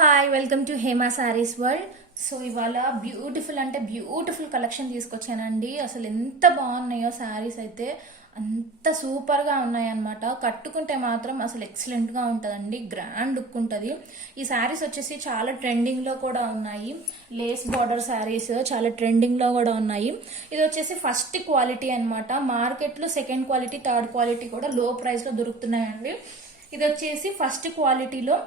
Hi welcome to Hema sarees world so ఇవాళ beautiful అంటే beautiful collection తీసుకొచ్చానండి. అసలు ఎంత బాగున్నాయో శారీస్ అయితే అంత సూపర్గా ఉన్నాయన్నమాట. కట్టుకుంటే మాత్రం అసలు ఎక్సలెంట్గా ఉంటుందండి. గ్రాండ్ లుక్ ఉంటుంది. ఈ శారీస్ వచ్చేసి చాలా ట్రెండింగ్లో కూడా ఉన్నాయి. లేస్ బార్డర్ శారీస్ చాలా ట్రెండింగ్లో కూడా ఉన్నాయి. ఇది వచ్చేసి ఫస్ట్ క్వాలిటీ అనమాట మార్కెట్లో సెకండ్ క్వాలిటీ థర్డ్ క్వాలిటీ కూడా లో ప్రైస్లో దొరుకుతున్నాయండి. ఇది వచ్చేసి ఫస్ట్ క్వాలిటీలో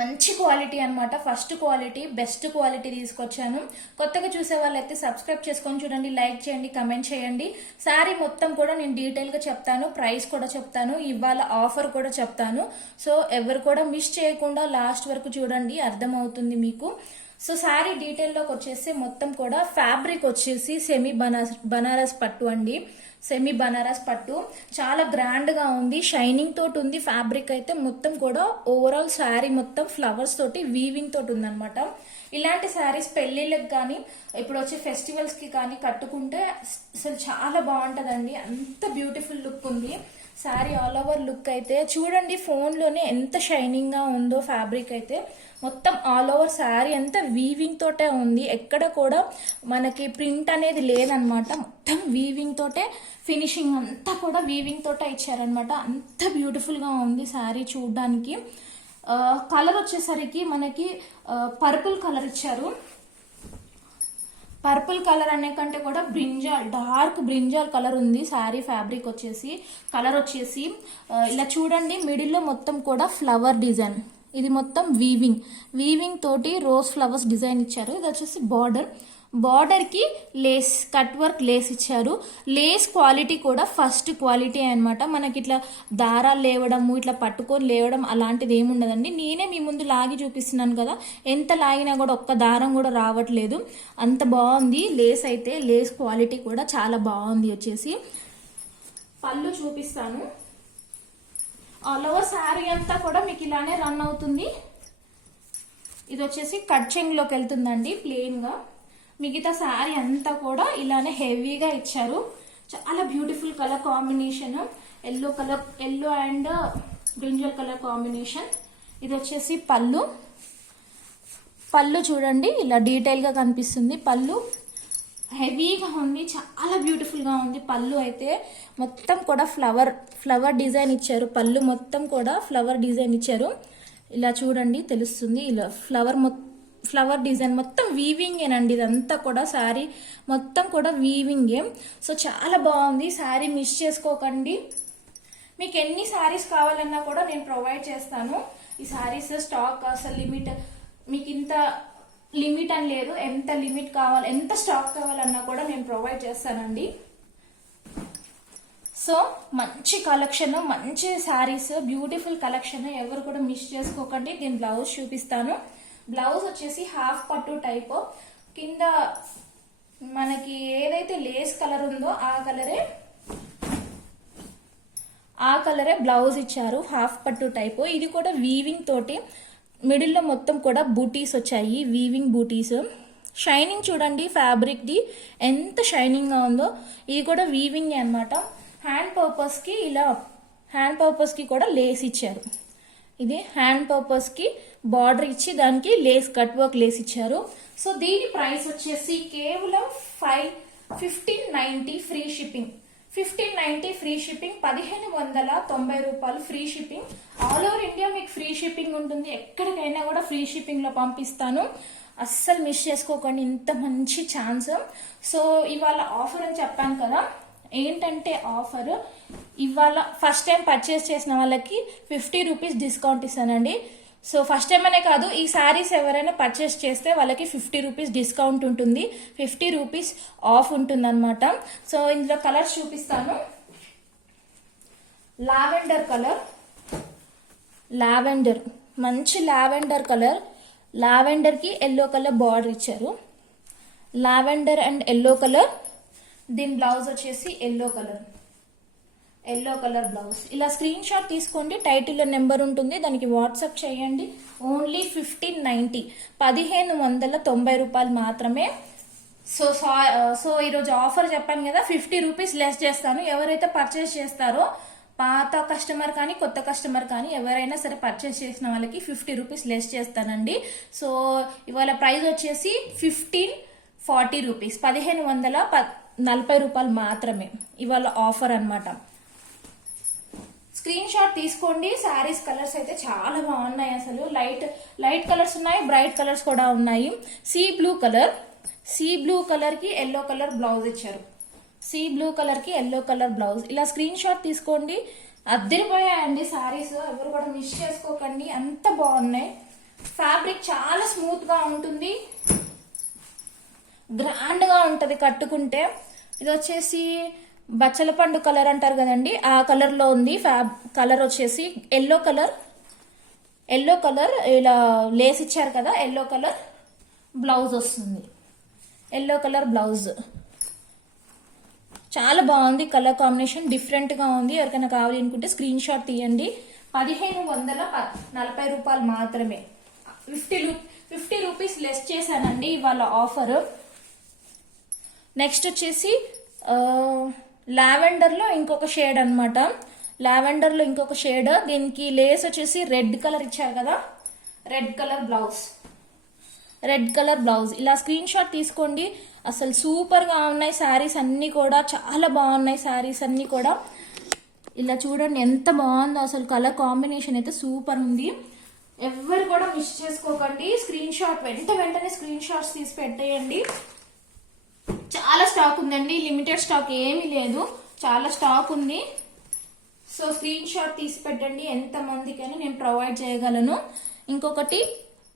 మంచి క్వాలిటీ అనమాట ఫస్ట్ క్వాలిటీ బెస్ట్ క్వాలిటీ తీసుకొచ్చాను. కొత్తగా చూసే వాళ్ళైతే సబ్స్క్రైబ్ చేసుకొని చూడండి లైక్ చేయండి కమెంట్ చేయండి. శారీ మొత్తం కూడా నేను డీటెయిల్గా చెప్తాను ప్రైస్ కూడా చెప్తాను ఇవాళ ఆఫర్ కూడా చెప్తాను. సో ఎవరు కూడా మిస్ చేయకుండా లాస్ట్ వరకు చూడండి అర్థమవుతుంది మీకు. సో శారీ డీటెయిల్లోకి వచ్చేసి మొత్తం కూడా ఫ్యాబ్రిక్ వచ్చేసి సెమీ బనారస్ బనారస్ పట్టు అండి. సెమీ బనారస్ పట్టు. చాలా గ్రాండ్గా ఉంది. షైనింగ్ తోటి ఉంది ఫ్యాబ్రిక్ అయితే. మొత్తం కూడా ఓవరాల్ శారీ మొత్తం ఫ్లవర్స్ తోటి వీవింగ్ తోటి ఉందన్నమాట. ఇలాంటి శారీస్ పెళ్ళిళ్ళకి కానీ ఇప్పుడు వచ్చే ఫెస్టివల్స్కి కానీ కట్టుకుంటే అసలు చాలా బాగుంటుందండి. అంత బ్యూటిఫుల్ లుక్ ఉంది. శారీ ఆల్ ఓవర్ లుక్ అయితే. చూడండి ఫోన్లోనే ఎంత షైనింగ్గా ఉందో ఫ్యాబ్రిక్ అయితే. మొత్తం ఆల్ ఓవర్ శారీ అంతా వీవింగ్ తోటే ఉంది. ఎక్కడ కూడా మనకి ప్రింట్ అనేది లేదనమాట మొత్తం వీవింగ్ తోటే ఫినిషింగ్ అంతా కూడా వీవింగ్ తోటే ఇచ్చారనమాట అంత బ్యూటిఫుల్గా ఉంది శారీ చూడడానికి. కలర్ వచ్చేసరికి మనకి పర్పుల్ కలర్ ఇచ్చారు. పర్పుల్ కలర్ అనే కంటే కూడా బ్రింజాల్ డార్క్ బ్రింజాల్ కలర్ ఉంది శారీ ఫ్యాబ్రిక్ వచ్చేసి. కలర్ వచ్చేసి ఇలా చూడండి మిడిల్లో మొత్తం కూడా ఫ్లవర్ డిజైన్ ఇది మొత్తం వీవింగ్ వీవింగ్ తోటి రోజ్ ఫ్లవర్స్ డిజైన్ ఇచ్చారు. ఇది వచ్చేసి బార్డర్ బార్డర్కి లేస్ కట్ వర్క్ లేస్ ఇచ్చారు. లేస్ క్వాలిటీ కూడా ఫస్ట్ క్వాలిటీ అనమాట మనకి ఇట్లా దారాలు లేవడము ఇట్లా పట్టుకొని లేవడం అలాంటిది ఏముండదండి నేనే మీ ముందు లాగి చూపిస్తున్నాను కదా. ఎంత లాగినా కూడా ఒక్క దారం కూడా రావట్లేదు. అంత బాగుంది. లేస్ అయితే లేస్ క్వాలిటీ కూడా చాలా బాగుంది వచ్చేసి. పళ్ళు చూపిస్తాను. ఆల్ ఓవర్ శారీ అంతా కూడా మీకు ఇలానే రన్ అవుతుంది. ఇది వచ్చేసి కట్ చెంగ్లోకి వెళ్తుందండి ప్లెయిన్గా మిగతా శారీ అంతా కూడా ఇలానే హెవీగా ఇచ్చారు. చాలా beautiful colour combination yellow colour yellow and brinjal colour combination ఇది వచ్చేసి పళ్ళు. పళ్ళు చూడండి ఇలా డీటెయిల్గా కనిపిస్తుంది. పళ్ళు హెవీగా ఉంది చాలా బ్యూటిఫుల్గా ఉంది. పళ్ళు అయితే మొత్తం కూడా ఫ్లవర్ ఫ్లవర్ డిజైన్ ఇచ్చారు. పళ్ళు మొత్తం కూడా ఫ్లవర్ డిజైన్ ఇచ్చారు. ఇలా చూడండి తెలుస్తుంది. ఇలా ఫ్లవర్ మొత్తం ఫ్లవర్ డిజైన్ మొత్తం వీవింగేనండి ఇదంతా కూడా శారీ మొత్తం కూడా వీవింగే సో చాలా బాగుంది. శారీ మిస్ చేసుకోకండి. మీకు ఎన్ని శారీస్ కావాలన్నా కూడా నేను ప్రొవైడ్ చేస్తాను. ఈ శారీస్ స్టాక్ అసలు లిమిట్ మీకు ఇంత లిమిట్ అని లేదు. ఎంత లిమిట్ కావాలి ఎంత స్టాక్ కావాలన్నా కూడా నేను ప్రొవైడ్ చేస్తానండి. సో మంచి కలెక్షన్ మంచి శారీస్ బ్యూటిఫుల్ కలెక్షన్ ఎవరు కూడా మిస్ చేసుకోకండి. నేను బ్లౌజ్ చూపిస్తాను. బ్లౌజ్ వచ్చేసి హాఫ్ పట్టు టైప్ కింద మనకి ఏదైతే లేస్ కలర్ ఉందో ఆ కలరే ఆ కలరే బ్లౌజ్ ఇచ్చారు. హాఫ్ పట్టు టైప్ ఇది కూడా వీవింగ్ తోటి మిడిల్లో మొత్తం కూడా బూటీస్ వచ్చాయి వీవింగ్ బూటీస్. షైనింగ్ చూడండి ఫ్యాబ్రిక్ది ఎంత షైనింగ్గా ఉందో. ఇది కూడా వీవింగ్ అనమాట హ్యాండ్ పర్పస్కి ఇలా హ్యాండ్ పర్పస్కి కూడా లేస్ ఇచ్చారు. ఇది హ్యాండ్ పర్పస్కి బార్డర్ ఇచ్చి దానికి లేస్ కట్ వర్క్ లేస్ ఇచ్చారు. సో దీని ప్రైస్ వచ్చేసి కేవలం five fifteen ninety free shipping fifteen ninety free shipping పదిహేను వందల తొంభై రూపాయలు free shipping. All over India మీకు ఫ్రీ షిప్పింగ్ ఉంటుంది. ఎక్కడికైనా కూడా ఫ్రీ షిప్పింగ్లో పంపిస్తాను. అస్సలు మిస్ చేసుకోకండి. ఇంత మంచి ఛాన్స్. సో ఇవాళ ఆఫర్ అని చెప్పాను కదా ఏంటంటే ఆఫర్? ఇవాళ ఫస్ట్ టైం పర్చేస్ చేసిన వాళ్ళకి ఫిఫ్టీ రూపీస్ డిస్కౌంట్ ఇస్తానండి. సో ఫస్ట్ టైం అనే కాదు ఈ శారీస్ ఎవరైనా పర్చేస్ చేస్తే వాళ్ళకి ఫిఫ్టీ రూపీస్ డిస్కౌంట్ ఉంటుంది. ఫిఫ్టీ రూపీస్ ఆఫ్ ఉంటుంది అనమాట సో ఇందులో కలర్స్ చూపిస్తాను. లావెండర్ కలర్ లావెండర్ మంచి లావెండర్ కలర్ లావెండర్కి ఎల్లో కలర్ బార్డర్ ఇచ్చారు. లావెండర్ అండ్ ఎల్లో కలర్ దీని బ్లౌజ్ వచ్చేసి yellow colour yellow colour blouse ఇలా స్క్రీన్ షాట్ తీసుకోండి. టైటిల్లో నెంబర్ ఉంటుంది. దానికి వాట్సాప్ చేయండి. ఓన్లీ ఫిఫ్టీన్ నైంటీ పదిహేను వందల తొంభై రూపాయలు మాత్రమే. సో సా- సో ఈరోజు ఆఫర్ చెప్పాను కదా ఫిఫ్టీ రూపీస్ లెస్ చేస్తాను. ఎవరైతే పర్చేస్ చేస్తారో పాత కస్టమర్ కానీ కొత్త కస్టమర్ కానీ ఎవరైనా సరే పర్చేస్ చేసిన వాళ్ళకి ఫిఫ్టీ రూపీస్ లెస్ చేస్తానండి. సో ఇవాళ ప్రైస్ వచ్చేసి ఫిఫ్టీన్ ఫార్టీ రూపీస్ పదిహేను వందల ప నలభై రూపాయలు మాత్రమే. ఇవాళ ఆఫర్ అన్నమాట. స్క్రీన్ షాట్ తీసుకోండి. శారీస్ కలర్స్ అయితే చాలా బాగున్నాయి అసలు. లైట్ లైట్ కలర్స్ ఉన్నాయి బ్రైట్ కలర్స్ కూడా ఉన్నాయి. Sea blue colour. Sea blue కలర్కి ఎల్లో కలర్ బ్లౌజ్ ఇచ్చారు. సీ బ్లూ కలర్కి ఎల్లో కలర్ బ్లౌజ్. ఇలా స్క్రీన్ షాట్ తీసుకోండి. అద్దరిపోయాయండి శారీస్. ఎవరు కూడా మిస్ చేసుకోకండి. అంత బాగున్నాయి. ఫ్యాబ్రిక్ చాలా స్మూత్గా ఉంటుంది. గ్రాండ్గా ఉంటది కట్టుకుంటే. ఇది వచ్చేసి బచ్చల పండు కలర్ అంటారు కదండి ఆ కలర్లో ఉంది ఫ్యాబ్ కలర్ వచ్చేసి ఎల్లో కలర్. ఎల్లో కలర్ ఇలా లేస్ ఇచ్చారు కదా ఎల్లో కలర్ బ్లౌజ్ వస్తుంది. Yellow colour blouse. చాలా బాగుంది కలర్ కాంబినేషన్ డిఫరెంట్గా ఉంది. ఎవరికైనా కావాలి అనుకుంటే స్క్రీన్ షాట్ తీయండి. పదిహేను వందల నలభై రూపాయలు మాత్రమే. ఫిఫ్టీ ఫిఫ్టీ రూపీస్ లెస్ చేశానండి ఇవాళ ఆఫర్. నెక్స్ట్ వచ్చేసి లావెండర్లో ఇంకొక షేడ్ అనమాట లావెండర్లో ఇంకొక షేడ్. దీనికి లేస్ వచ్చేసి రెడ్ కలర్ ఇచ్చారు కదా? Red colour blouse. Red colour blouse. ఇలా స్క్రీన్ షాట్ తీసుకోండి. అసలు సూపర్గా ఉన్నాయి శారీస్ అన్నీ కూడా. చాలా బాగున్నాయి శారీస్ అన్నీ కూడా. ఇలా చూడండి ఎంత బాగుందో. అసలు కలర్ కాంబినేషన్ అయితే సూపర్ ఉంది. ఎవరు కూడా మిస్ చేసుకోకండి. స్క్రీన్ షాట్ వెంట వెంటనే స్క్రీన్ షాట్స్ తీసి పెట్టేయండి. చాలా స్టాక్ ఉందండి. లిమిటెడ్ స్టాక్ ఏమీ లేదు. చాలా స్టాక్ ఉంది. సో స్క్రీన్ షాట్ తీసి పెట్టండి. ఎంతమందికైనా నేను ప్రొవైడ్ చేయగలను. ఇంకొకటి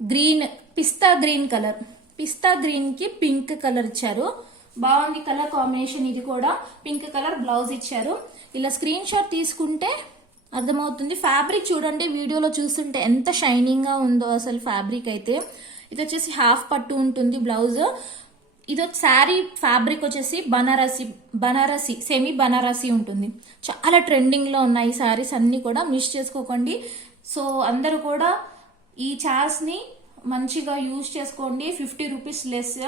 green pista green colour pista గ్రీన్కి పింక్ కలర్ ఇచ్చారు. బాగుంది కలర్ కాంబినేషన్ ఇది కూడా. పింక్ కలర్ బ్లౌజ్ ఇచ్చారు. ఇలా స్క్రీన్ షాట్ తీసుకుంటే అర్థమవుతుంది. ఫ్యాబ్రిక్ చూడండి వీడియోలో చూస్తుంటే ఎంత షైనింగ్గా ఉందో అసలు ఫ్యాబ్రిక్ అయితే. ఇది వచ్చేసి హాఫ్ పట్టు ఉంటుంది బ్లౌజ్ ఇది శారీ ఫ్యాబ్రిక్ వచ్చేసి బనారసి బనారసి సెమీ బనారసి ఉంటుంది. చాలా ట్రెండింగ్లో ఉన్నాయి శారీస్ అన్నీ కూడా మిస్ చేసుకోకండి. సో అందరూ కూడా ఈ చాస్ని మంచిగా యూజ్ చేసుకోండి. Fifty rupees less.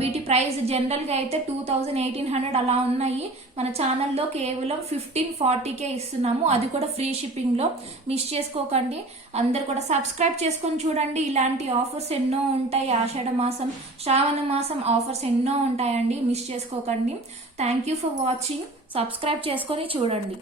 వీటి ప్రైస్ జనరల్గా అయితే టూ థౌజండ్ ఎయిటీన్ హండ్రెడ్ అలా ఉన్నాయి. మన ఛానల్లో కేవలం ఫిఫ్టీన్ ఫార్టీకే ఇస్తున్నాము. అది కూడా ఫ్రీ షిప్పింగ్లో. మిస్ చేసుకోకండి. అందరు కూడా సబ్స్క్రైబ్ చేసుకొని చూడండి. ఇలాంటి ఆఫర్స్ ఎన్నో ఉంటాయి. ఆషాఢ మాసం శ్రావణ మాసం ఆఫర్స్ ఎన్నో ఉంటాయండి. మిస్ చేసుకోకండి. Thank you for watching. Subscribe చేసుకొని చూడండి.